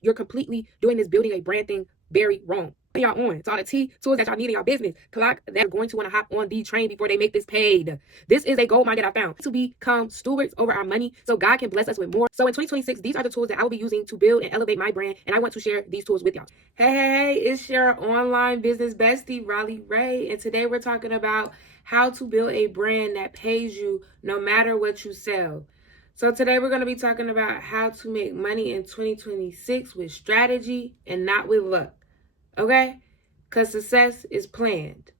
you're completely doing this building a brand thing very wrong. Y'all on. It's all the T tools that y'all need in your business. Clock that are going to want to hop on the train before they make this paid. This is a gold mine that I found to become stewards over our money so God can bless us with more. So in 2026, these are the tools that I will be using to build and elevate my brand. And I want to share these tools with y'all. Hey, it's your online business bestie, Raleigh Ray. And today we're talking about how to build a brand that pays you no matter what you sell. So today we're going to be talking about how to make money in 2026 with strategy and not with luck. Okay? Because success is planned.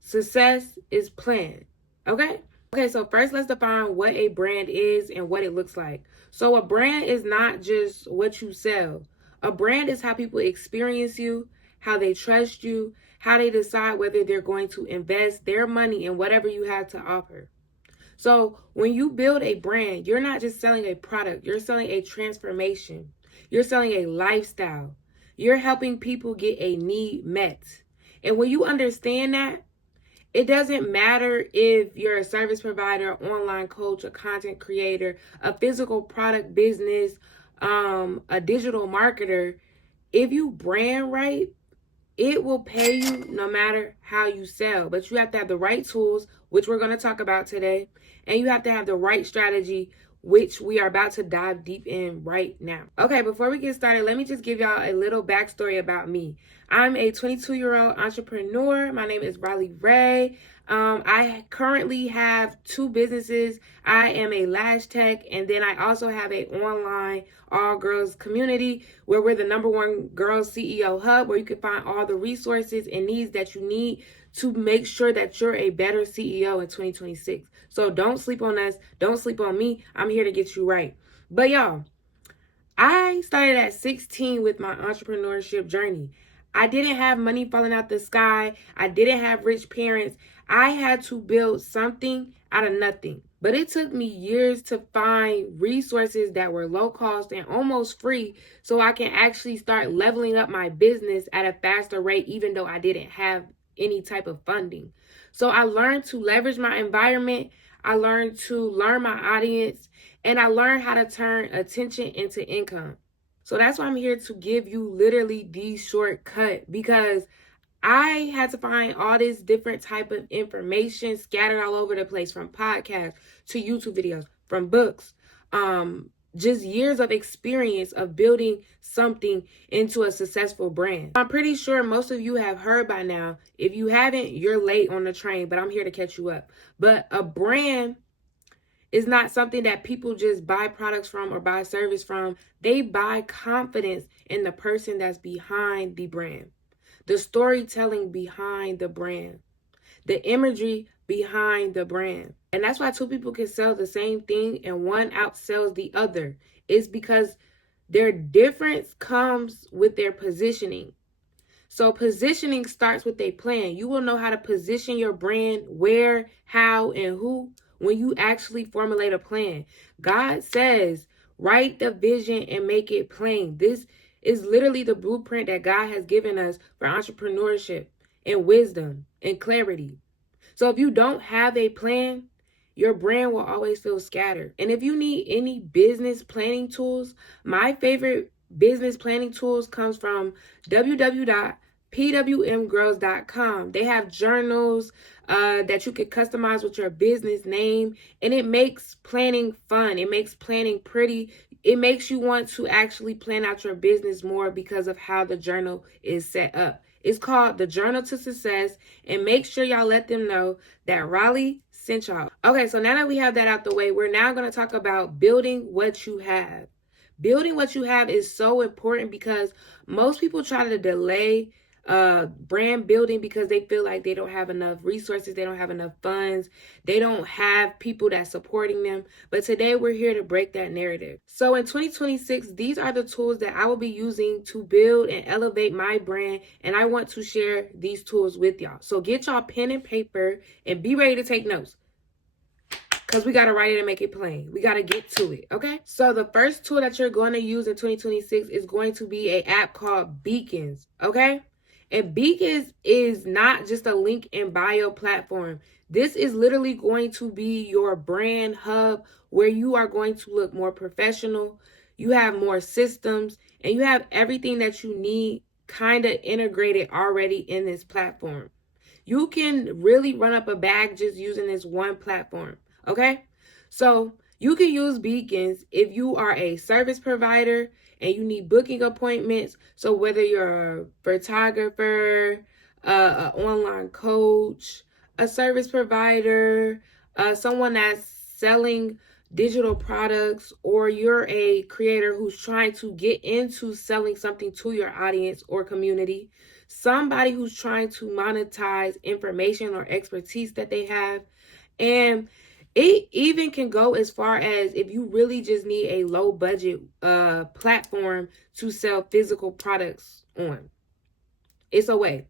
Success is planned. Okay? Okay, so first let's define what a brand is and what it looks like. So a brand is not just what you sell. A brand is how people experience you, how they trust you, how they decide whether they're going to invest their money in whatever you have to offer. So when you build a brand, you're not just selling a product, you're selling a transformation. You're selling a lifestyle. You're helping people get a need met. And when you understand that, it doesn't matter if you're a service provider, online coach, a content creator, a physical product business, a digital marketer. If you brand right, it will pay you no matter how you sell. But you have to have the right tools, which we're going to talk about today. And you have to have the right strategy, which we are about to dive deep in right now. Okay, before we get started, let me just give y'all a little backstory about me. I'm a 22-year-old entrepreneur. My name is Raleigh Ray. I currently have 2 businesses. I am a lash tech, and then I also have an online all-girls community where we're the #1 girls CEO hub, where you can find all the resources and needs that you need to make sure that you're a better CEO in 2026. So don't sleep on us. Don't sleep on me. I'm here to get you right. But y'all, I started at 16 with my entrepreneurship journey. I didn't have money falling out the sky. I didn't have rich parents. I had to build something out of nothing. But it took me years to find resources that were low cost and almost free so I can actually start leveling up my business at a faster rate, even though I didn't have any type of funding. So I learned to leverage my environment. I learned to learn my audience, and I learned how to turn attention into income. So that's why I'm here to give you literally the shortcut, because I had to find all this different type of information scattered all over the place, from podcasts to YouTube videos, from books, just years of experience of building something into a successful brand. I'm pretty sure most of you have heard by now. If you haven't, you're late on the train, but I'm here to catch you up. But a brand is not something that people just buy products from or buy service from. They buy confidence in the person that's behind the brand, the storytelling behind the brand, the imagery behind the brand. And that's why 2 people can sell the same thing and one outsells the other. It's because their difference comes with their positioning. So positioning starts with a plan. You will know how to position your brand, where, how, and who when you actually formulate a plan. God says, write the vision and make it plain. This is literally the blueprint that God has given us for entrepreneurship and wisdom and clarity. So if you don't have a plan, your brand will always feel scattered. And if you need any business planning tools, my favorite business planning tools comes from www.pwmgirls.com. They have journals that you can customize with your business name, and it makes planning fun. It makes planning pretty. It makes you want to actually plan out your business more because of how the journal is set up. It's called the Journal to Success, and make sure y'all let them know that Raleigh sent y'all. Okay, so now that we have that out the way, we're now going to talk about building what you have. Building what you have is so important because most people try to delay brand building because they feel like they don't have enough resources, they don't have enough funds, they don't have people that's supporting them. But today we're here to break that narrative. So in 2026, these are the tools that I will be using to build and elevate my brand, and I want to share these tools with y'all. So get y'all pen and paper and be ready to take notes, because we got to write it and make it plain. We got to get to it, okay? So the first tool that you're going to use in 2026 is going to be an app called Beacons, okay? And Beacons is not just a link in bio platform. This is literally going to be your brand hub where you are going to look more professional. You have more systems and you have everything that you need kind of integrated already in this platform. You can really run up a bag just using this one platform, okay? So you can use Beacons if you are a service provider and you need booking appointments. So whether you're a photographer, an online coach, a service provider, someone that's selling digital products, or you're a creator who's trying to get into selling something to your audience or community, somebody who's trying to monetize information or expertise that they have. And it even can go as far as if you really just need a low budget platform to sell physical products on. It's a way.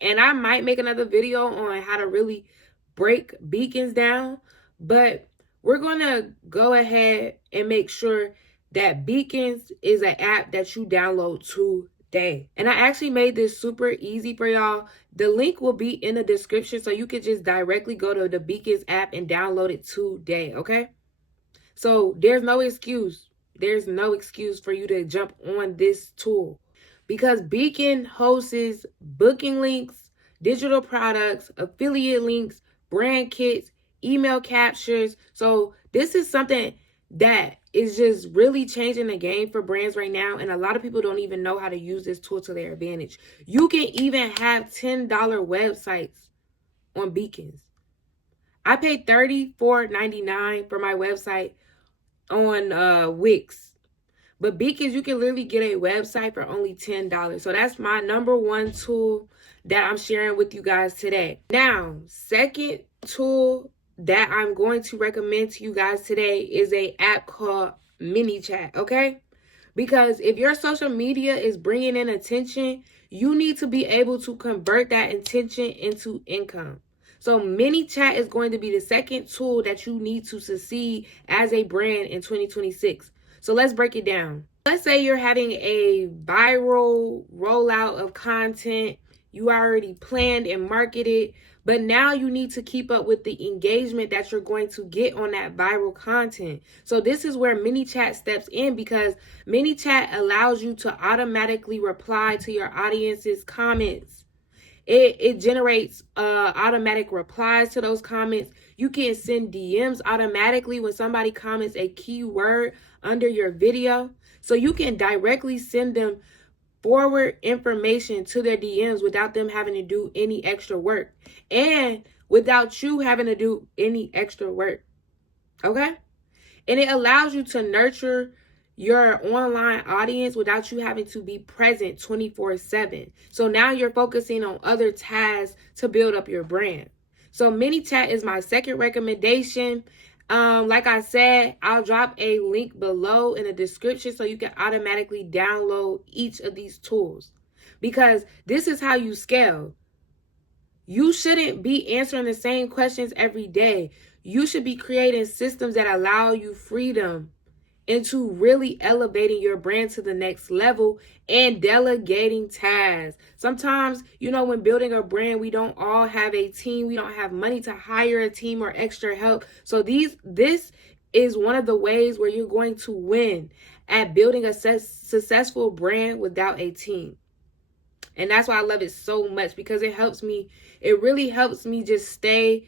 And I might make another video on how to really break Beacons down, but we're going to go ahead and make sure that Beacons is an app that you download today. And I actually made this super easy for y'all. The link will be in the description, so you can just directly go to the Beacons app and download it today, okay? So there's no excuse. There's no excuse for you to jump on this tool, because Beacon hosts booking links, digital products, affiliate links, brand kits, email captures. So this is something that is just really changing the game for brands right now. And a lot of people don't even know how to use this tool to their advantage. You can even have $10 websites on Beacons. I paid $34.99 for my website on Wix. But Beacons, you can literally get a website for only $10. So that's my number one tool that I'm sharing with you guys today. Now, second tool that I'm going to recommend to you guys today is an app called MiniChat, okay? Because if your social media is bringing in attention, you need to be able to convert that attention into income. So MiniChat is going to be the second tool that you need to succeed as a brand in 2026. So let's break it down. Let's say you're having a viral rollout of content. You already planned and marketed, but now you need to keep up with the engagement that you're going to get on that viral content. So this is where MiniChat steps in, because MiniChat allows you to automatically reply to your audience's comments. It generates automatic replies to those comments. You can send DMs automatically when somebody comments a keyword under your video. So you can directly send them forward information to their DMs without them having to do any extra work, and without you having to do any extra work. Okay? And it allows you to nurture your online audience without you having to be present 24/7. So now you're focusing on other tasks to build up your brand. So MiniChat is my second recommendation. Like I said, I'll drop a link below in the description so you can automatically download each of these tools, because this is how you scale. You shouldn't be answering the same questions every day. You should be creating systems that allow you freedom into really elevating your brand to the next level and delegating tasks. Sometimes, when building a brand, we don't all have a team. We don't have money to hire a team or extra help. So this is one of the ways where you're going to win at building a successful brand without a team. And that's why I love it so much, because it really helps me just stay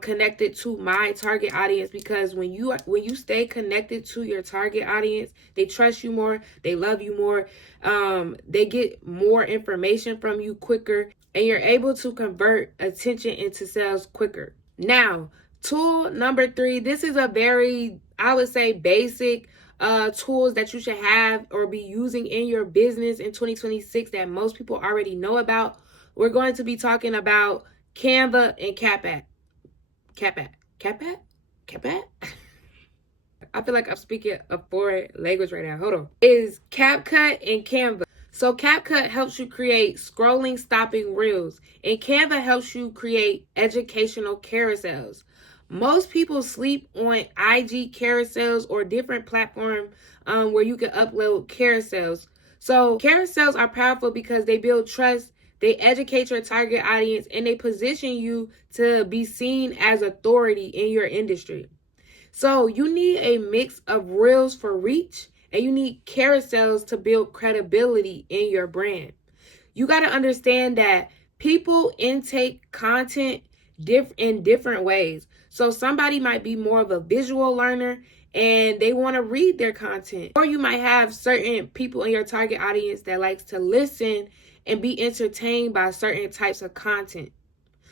connected to my target audience. Because when you stay connected to your target audience, they trust you more, they love you more, they get more information from you quicker, and you're able to convert attention into sales quicker. Now, tool number 3, this is a very, I would say, basic tools that you should have or be using in your business in 2026 that most people already know about. We're going to be talking about Canva and CapCut. CapCut? I feel like I'm speaking a foreign language right now. Hold on. Is CapCut and Canva. So CapCut helps you create scrolling, stopping reels, and Canva helps you create educational carousels. Most people sleep on IG carousels or different platforms where you can upload carousels. So carousels are powerful because they build trust, they educate your target audience, and they position you to be seen as authority in your industry. So you need a mix of reels for reach and you need carousels to build credibility in your brand. You got to understand that people intake content in different ways. So somebody might be more of a visual learner and they want to read their content. Or you might have certain people in your target audience that likes to listen and be entertained by certain types of content.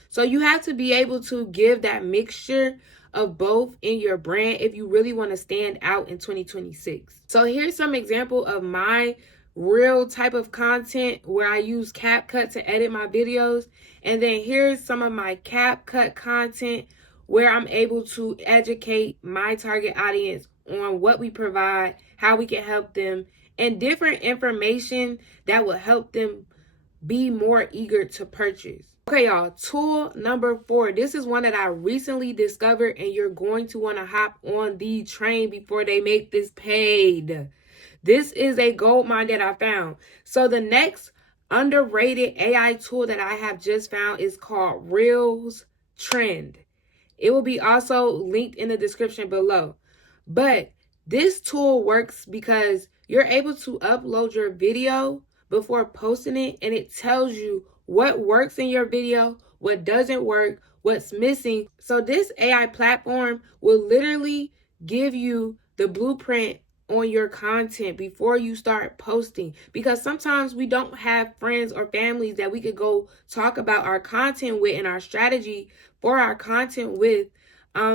So you have to be able to give that mixture of both in your brand if you really want to stand out in 2026. So here's some example of my real type of content where I use CapCut to edit my videos. And then here's some of my CapCut content where I'm able to educate my target audience on what we provide, how we can help them, and different information that will help them be more eager to purchase. Okay, y'all, tool number 4. This is one that I recently discovered, and you're going to want to hop on the train before they make this paid. This is a gold mine that I found. So the next underrated AI tool that I have just found is called Reels Trend. It will be also linked in the description below. But this tool works because you're able to upload your video before posting it, and it tells you what works in your video, what doesn't work, what's missing. So this AI platform will literally give you the blueprint on your content before you start posting, because sometimes we don't have friends or families that we could go talk about our content with and our strategy for our content with,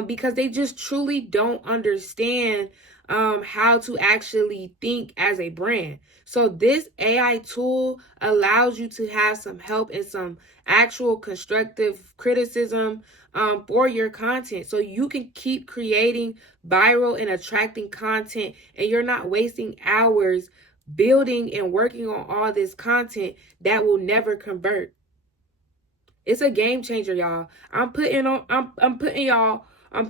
because they just truly don't understand how to actually think as a brand. So this AI tool allows you to have some help and some actual constructive criticism for your content, so you can keep creating viral and attracting content, and you're not wasting hours building and working on all this content that will never convert. It's a game changer, y'all. I'm putting y'all on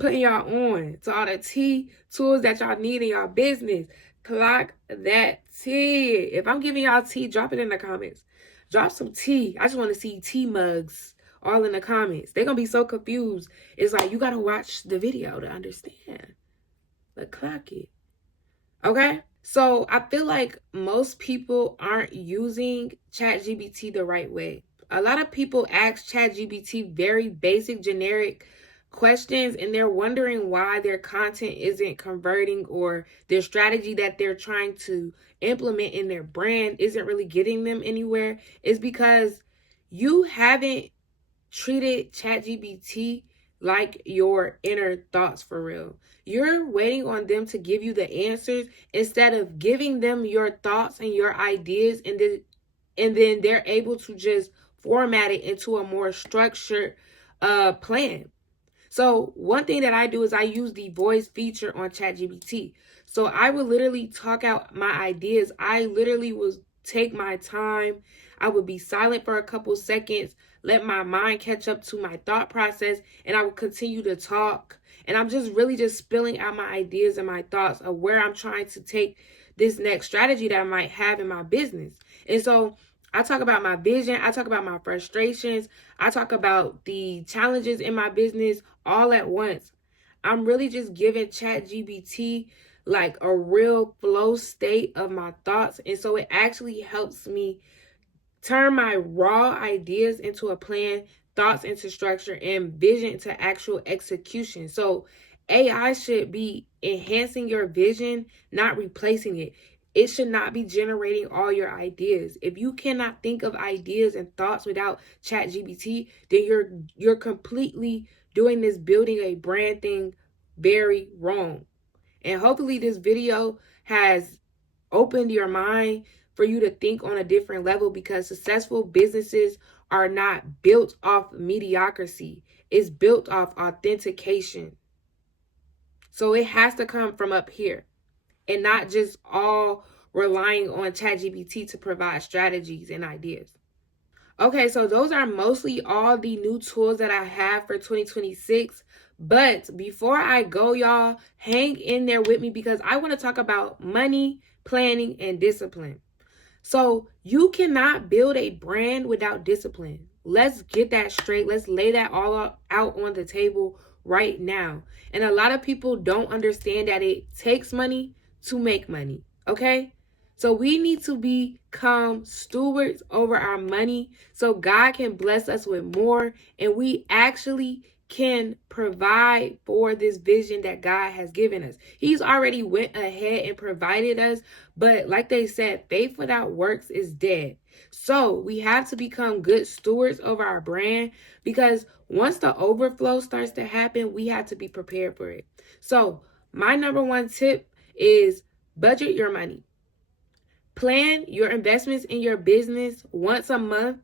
to all the T tools that y'all need in y'all business. Clock that T. If I'm giving y'all tea, drop it in the comments. Drop some tea. I just want to see tea mugs all in the comments. They're going to be so confused. It's like, you got to watch the video to understand. But clock it. Okay? So I feel like most people aren't using ChatGPT the right way. A lot of people ask ChatGPT very basic, generic questions, and they're wondering why their content isn't converting, or their strategy that they're trying to implement in their brand isn't really getting them anywhere. It's because you haven't treated ChatGPT like your inner thoughts for real. You're waiting on them to give you the answers instead of giving them your thoughts and your ideas, and then they're able to just format it into a more structured plan. So one thing that I do is I use the voice feature on ChatGPT. So I would literally talk out my ideas. I literally would take my time. I would be silent for a couple seconds, let my mind catch up to my thought process, and I would continue to talk. And I'm just really just spilling out my ideas and my thoughts of where I'm trying to take this next strategy that I might have in my business. And so I talk about my vision, I talk about my frustrations, I talk about the challenges in my business all at once. I'm really just giving ChatGPT like a real flow state of my thoughts. And so it actually helps me turn my raw ideas into a plan, thoughts into structure, and vision into actual execution. So AI should be enhancing your vision, not replacing it. It should not be generating all your ideas. If you cannot think of ideas and thoughts without ChatGPT, then you're completely doing this building a brand thing very wrong. And hopefully this video has opened your mind for you to think on a different level, because successful businesses are not built off mediocrity. It's built off authentication. So it has to come from up here, and not just all relying on ChatGPT to provide strategies and ideas. Okay, so those are mostly all the new tools that I have for 2026. But before I go, y'all, hang in there with me, because I want to talk about money, planning, and discipline. So you cannot build a brand without discipline. Let's get that straight. Let's lay that all out on the table right now. And a lot of people don't understand that it takes money to make money. Okay? So we need to become stewards over our money so God can bless us with more and we actually can provide for this vision that God has given us. He's already went ahead and provided us, but like they said, faith without works is dead. So we have to become good stewards over our brand because once the overflow starts to happen, we have to be prepared for it. So my number one tip is budget your money. Plan your investments in your business once a month.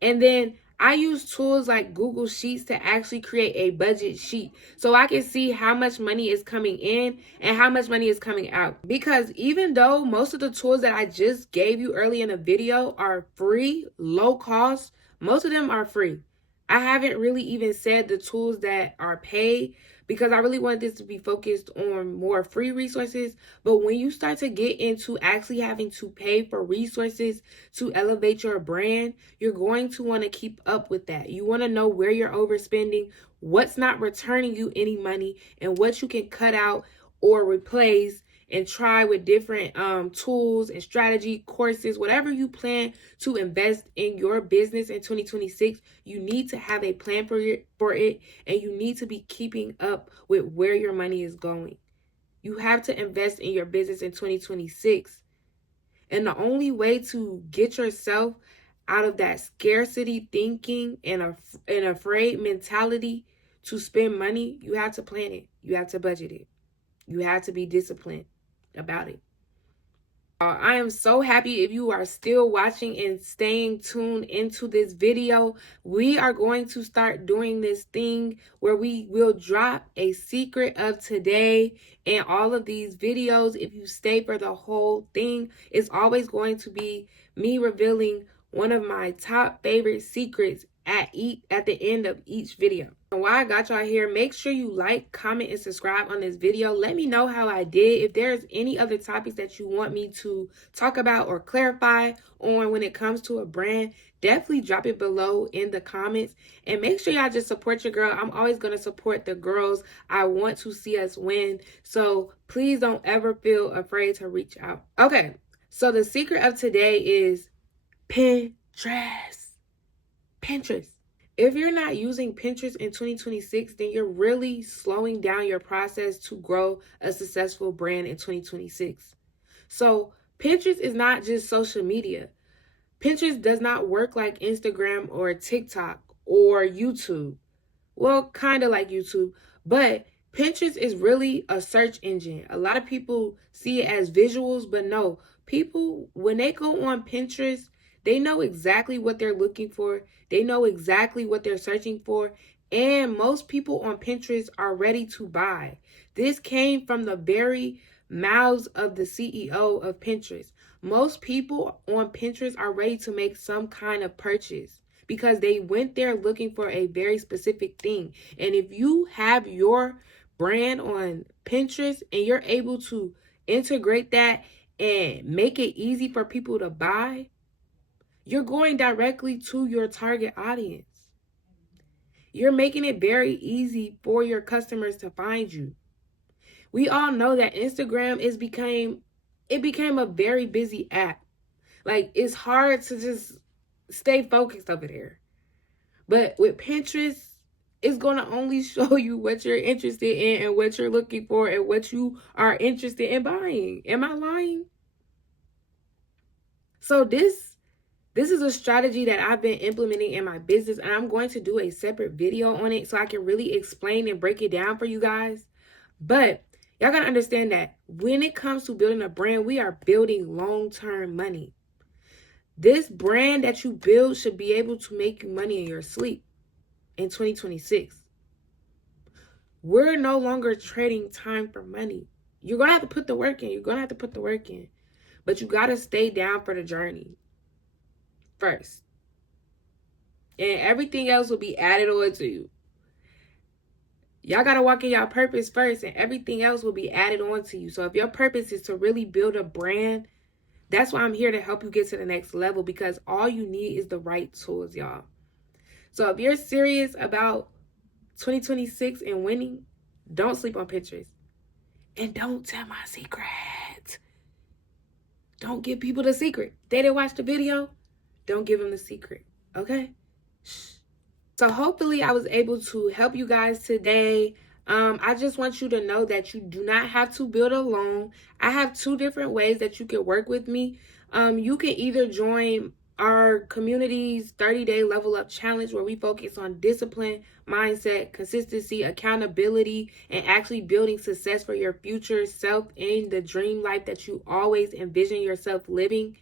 And then I use tools like Google Sheets to actually create a budget sheet so I can see how much money is coming in and how much money is coming out. Because even though most of the tools that I just gave you early in the video are free, low cost, most of them are free. I haven't really even said the tools that are paid because I really want this to be focused on more free resources. But when you start to get into actually having to pay for resources to elevate your brand, you're going to want to keep up with that. You want to know where you're overspending, what's not returning you any money, and what you can cut out or replace and try with different tools and strategy courses. Whatever you plan to invest in your business in 2026, you need to have a plan for it, and you need to be keeping up with where your money is going. You have to invest in your business in 2026. And the only way to get yourself out of that scarcity thinking and an afraid mentality to spend money, you have to plan it. You have to budget it. You have to be disciplined about it. I am so happy if you are still watching and staying tuned into this video. We are going to start doing this thing where we will drop a secret of today in all of these videos. If you stay for the whole thing, it's always going to be me revealing one of my top favorite secrets at the end of each video. And while I got y'all here, make sure you like, comment, and subscribe on this video. Let me know how I did. If there's any other topics that you want me to talk about or clarify on when it comes to a brand, definitely drop it below in the comments. And make sure y'all just support your girl. I'm always going to support the girls. I want to see us win. So please don't ever feel afraid to reach out. Okay, so the secret of today is Pinterest. If you're not using Pinterest in 2026, then you're really slowing down your process to grow a successful brand in 2026. So Pinterest is not just social media. Pinterest does not work like Instagram or TikTok or YouTube. Well, kind of like YouTube, but Pinterest is really a search engine. A lot of people see it as visuals, but no, people, when they go on Pinterest, they know exactly what they're looking for. They know exactly what they're searching for. And most people on Pinterest are ready to buy. This came from the very mouths of the CEO of Pinterest. Most people on Pinterest are ready to make some kind of purchase because they went there looking for a very specific thing. And if you have your brand on Pinterest and you're able to integrate that and make it easy for people to buy, you're going directly to your target audience. You're making it very easy for your customers to find you. We all know that Instagram became a very busy app. Like, it's hard to just stay focused over there. But with Pinterest, it's going to only show you what you're interested in and what you're looking for and what you are interested in buying. Am I lying? So this is a strategy that I've been implementing in my business, and I'm going to do a separate video on it so I can really explain and break it down for you guys. But y'all gotta understand that when it comes to building a brand, we are building long-term money. This brand that you build should be able to make you money in your sleep in 2026. We're no longer trading time for money. You're gonna have to put the work in. But you gotta stay down for the journey first. And everything else will be added on to you. Y'all got to walk in your purpose first, and everything else will be added on to you. So if your purpose is to really build a brand, that's why I'm here to help you get to the next level, because all you need is the right tools, y'all. So if you're serious about 2026 and winning, don't sleep on Pinterest. And don't tell my secret. don't give people the secret. They didn't watch the video, don't give them the secret, okay? Shh. So hopefully I was able to help you guys today. I just want you to know that you do not have to build alone. I have 2 different ways that you can work with me. You can either join our community's 30-day level up challenge, where we focus on discipline, mindset, consistency, accountability, and actually building success for your future self and the dream life that you always envision yourself living.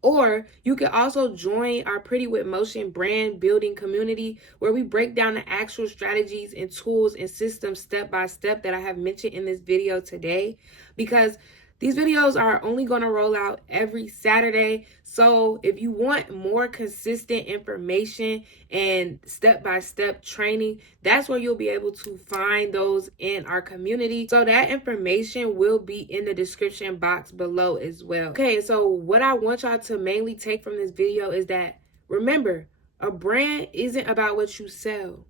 Or you can also join our Pretty With Motion brand building community, where we break down the actual strategies and tools and systems step by step that I have mentioned in this video today, because these videos are only going to roll out every Saturday. So if you want more consistent information and step-by-step training, that's where you'll be able to find those in our community. So that information will be in the description box below as well. Okay, so what I want y'all to mainly take from this video is that, remember, a brand isn't about what you sell.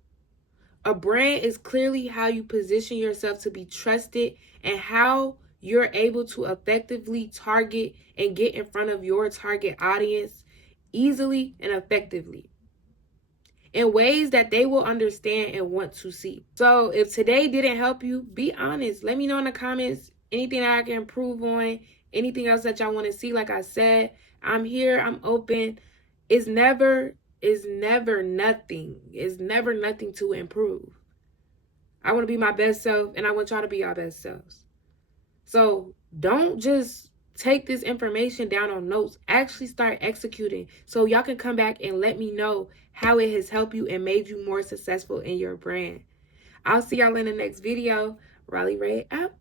A brand is clearly how you position yourself to be trusted and how you're able to effectively target and get in front of your target audience easily and effectively in ways that they will understand and want to see. So if today didn't help you, be honest. Let me know in the comments anything that I can improve on, anything else that y'all want to see. Like I said, I'm here, I'm open. It's never nothing. It's never nothing to improve. I want to be my best self, and I want y'all to be our best selves. So don't just take this information down on notes. Actually start executing, so y'all can come back and let me know how it has helped you and made you more successful in your brand. I'll see y'all in the next video. Raleigh Ray out.